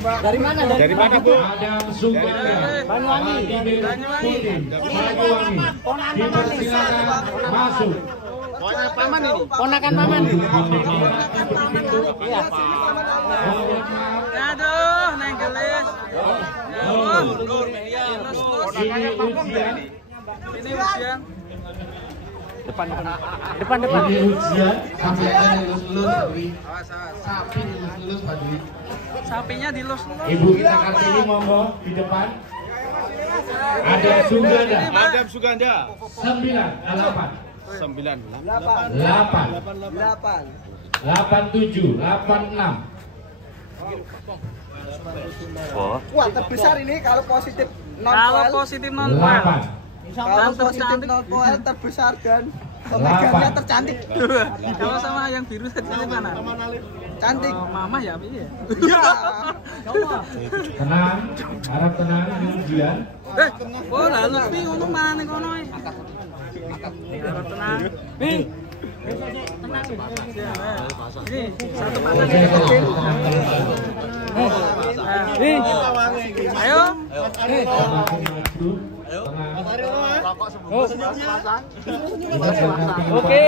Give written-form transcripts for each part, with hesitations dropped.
Dari mana? Dari mana, Bu? Adam Suganda, Banyuwangi. Banyuwangi. Dipersilakan masuk. Paman ini. Ponakan paman. Iya. Aduh, neng gelis. Ini ujian. Ini ujian. Depan. Ini ujian. Sampai ada lulus-lulus. Sapi lulus-lulus Pak Dwi. Sapinya dilus. Ibu kita Kartini monggo di depan. Ada Suganda. Adam Suganda. 9, 8. 9. 87, 86. Wah, terbesar ini kalau positif non Kalau koel. positif non 8. Kalau positif non koel terbesar dan omeganya tercantik. Kalau sama yang biru tadi di mana? Cantik. Oh, mama ya, iya. Tenang, harap tenang ini ujian. Oh, lalu pi ngono mana nih kono? Harap tenang. Pi. Ini satu pasang Oke, ini kecil. Pi. Ayo. Oke.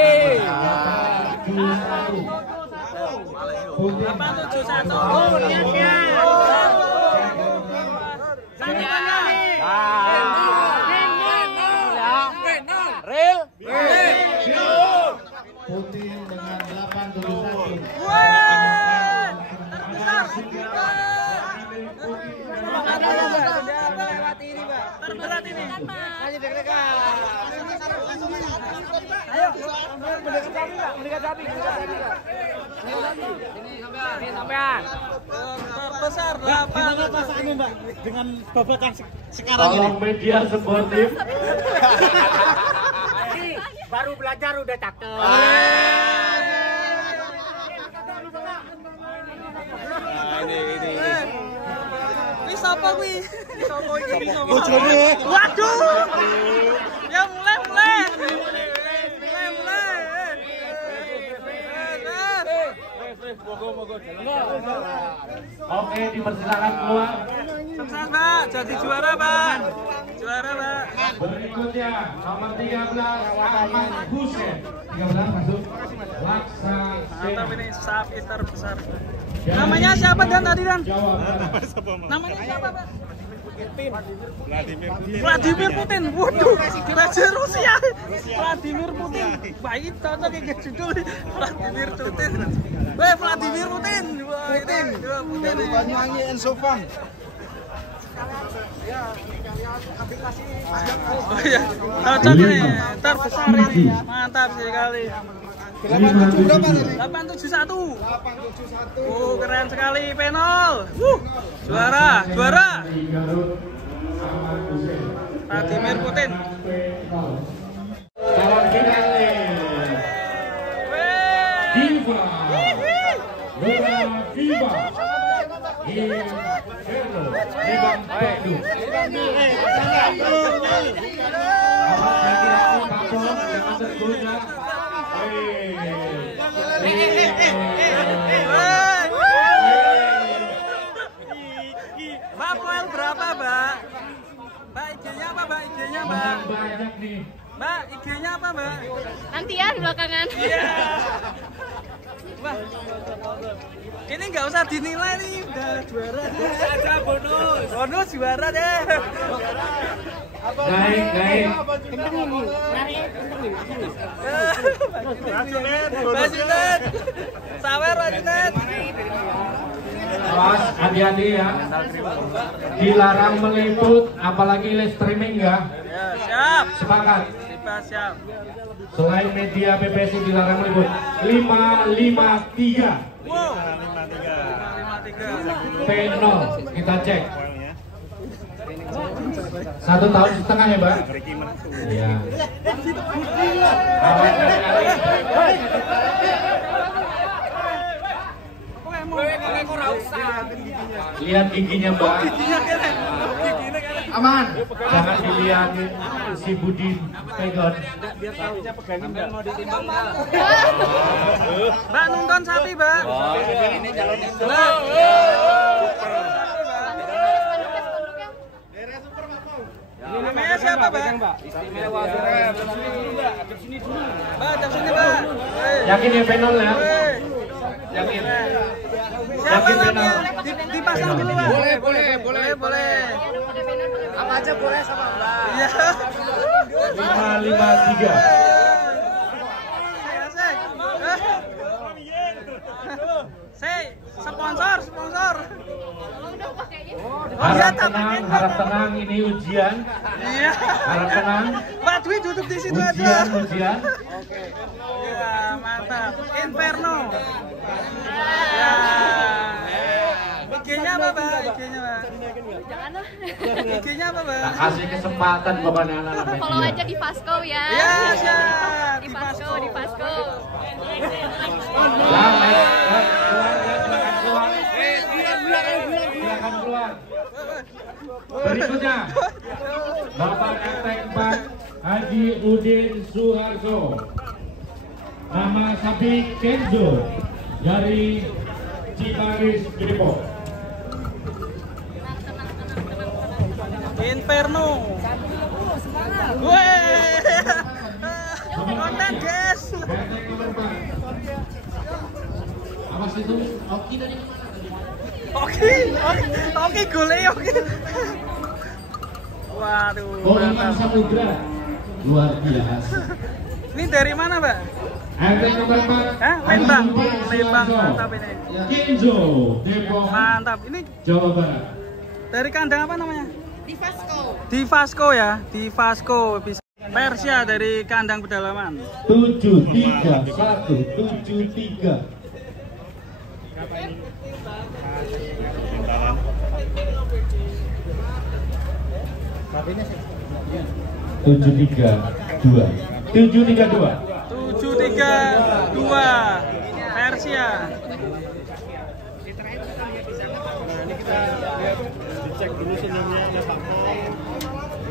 871. Oh, niatnya. Sandikannya nih. Real. Putin dengan 871. Wah, terberat ini. Masih deg-degan. Ayo. Mendekat sapi. Ini sampean. Terbesar 8. Gimana perasaannya, Mbak, dengan bobot yang sekarang ini? Tolong media sportif. Baru belajar udah cakep. Ini. Wih, siapa wih? Siapa ini? Bojone. Waduh. Ya mulai. Oke, dipersilakan keluar. Sukses, Pak. Jadi juara, Pak. Juara, Pak. Berikutnya nomor 13 Ahmad Husen. 13 masuk. Mantap Laksana. ini sapi terbesar. Namanya siapa Dan tadi Dan? Namanya siapa, Pak? Vladimir Putin. Waduh, Raja Rusia. Vladimir Putin. Baik, tonton kayak judul Vladimir Putin. Weh, Vladimir Putin. Wah, ini Putin. Banyuwangi Ensovan. Oh iya, cocok ini. Terbesar ini. Mantap sekali. 87 berapa tadi? 871. 871. Oh, keren sekali penol. Juara. Ahmad Husen. Vladimir Putin. Calon finalis. Diva. Lura Viva. Inferno. Ibang Bandung. Mbak, poin berapa, Mbak? Mbak, IG-nya apa, Mbak? IG-nya, Mbak? Banyak nih. Mbak, IG-nya apa, Mbak? Nanti ya di belakangan. Iya. Wah. Ini nggak usah dinilai nih, udah juara. Aja bonus. Bonus juara deh. Naik. Wajudet. Sawer wajudet. Awas, hati-hati ya. Dilarang meliput, apalagi live streaming ya. Ya, siap. Sepakat. Siap. Selain media PPSI dilarang meliput. 553 Wow. 553. P0 kita cek. 1,5 tahun ya, Mbak? Iya. Awas sekali. Lihat giginya, Mbak. Aman. Jangan dilihatin si Budin pegon. Mbak nonton sapi, Mbak. Ini calon yang Mbak. Mbak, dari sini, Mbak. Yakin ya penol ya? Yakin. Siapa Yakin namanya? penol? Dipasang dulu, Mbak. Boleh. Apa aja boleh sama Mbak. Iya. 553. Sponsor. Harap tenang, ini ujian. Iya. Harap tenang. Mbak Dwi duduk di situ aja. Ujian. Ya, mantap. Inferno. Ya. IG-nya apa, Mbak? IG-nya apa, Mbak? Nah, kasih kesempatan pokoknya anak-anak media. Follow aja di Fasco ya. Iya, siap. Di Fasco. Silakan keluar. Berikutnya, Bapak Efek 4 Haji Udin Suharto. Nama sapi Kenzo dari Ciparis Depok. Inferno. Weh. Konten, guys. Efek nomor 4. Awas itu, Oki dari Oke, golek oke. Waduh, Boliman mantap. Samudra. Luar biasa. Ini dari mana, Mbak? Efek nomor 4. Hah? Lembang. Haji Udin Lembang, Suharto. mantap ini. Kenzo, Depok, Mantap. Ini Jawa Barat. dari kandang apa namanya? Di Fasco. Di Fasco ya, di Fasco. Bisa Persia dari kandang pedalaman. 73173. Tujuh tiga dua. 732 Persia.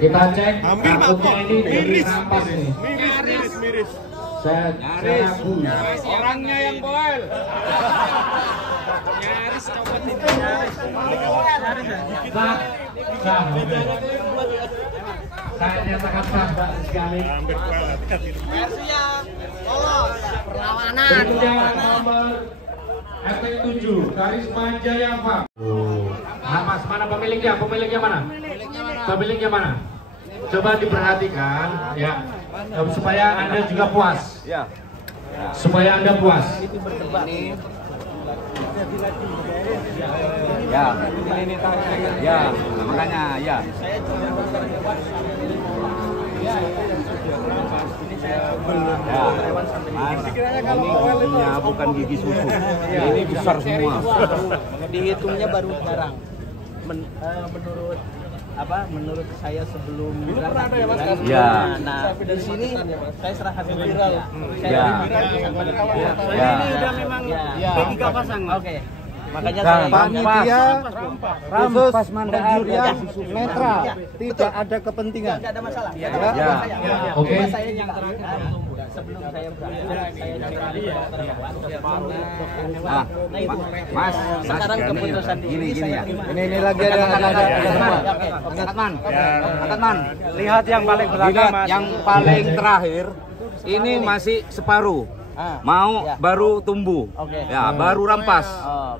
Kita cek. Hampir Pak takutnya ini dari nafas ini. Miris. Saya ragu. Orangnya yang boel. Nyaris ya. Sah. Saya nyatakan sah sekali. Persia. Lolos. Perlawanan. Berikutnya nomor Efek 7 Karisma Jaya Farm. Mas, mana pemiliknya? Pemiliknya mana? Coba diperhatikan ya, supaya Anda juga puas. Ya. Supaya Anda puas. Ya. Ya, makanya ya. Ya. Mas, ini giginya bukan gigi susu. Ini besar semua. Dihitungnya baru jarang. Menurut saya sebelum berangkat ya Mas. Ya. Nah, di sini saya serahkan viral. Ya. Ya. Ini udah memang P3 pasang. Oke. Makanya Dan saya panitia rampas mandiri netral, tidak ada kepentingan. Tidak ada masalah. Ya. Oke. Cuma saya yang terakhir sebelum saya berangkat, saya yang terakhir Ah, Mas, sekarang keputusan gini ya. Ini lagi ada Angkatman, lihat yang paling belakang, yang paling terakhir ini masih separuh. Mau baru tumbuh. Ya, baru rampas.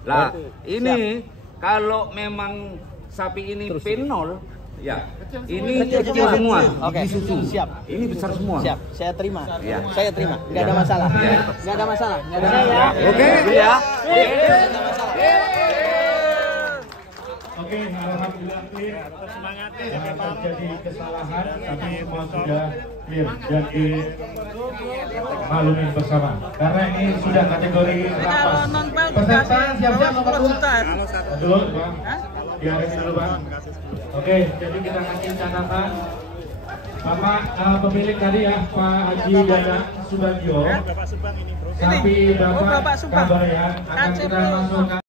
Lah, ini kalau memang sapi ini penol, ya. Ini kecil semua. Oke, siap. Ini besar semua. Siap, saya terima. Ya. Saya terima. Nggak ada masalah. Nggak ada masalah. Nggak ada masalah. Oke, ya. Oke, alhamdulillah clear. Terjadi kesalahan, tapi semua sudah clear dan dimaklumin bersama. Karena ini sudah kategori rampas. Peserta siap-siap nomor 2. Dulu, Bang. Biarin dulu, Bang. Oke, jadi kita kasih catatan. Bapak pemilik tadi ya, Pak Haji Danang Subagio. Sapi Bapak Kabayan akan kita masukkan.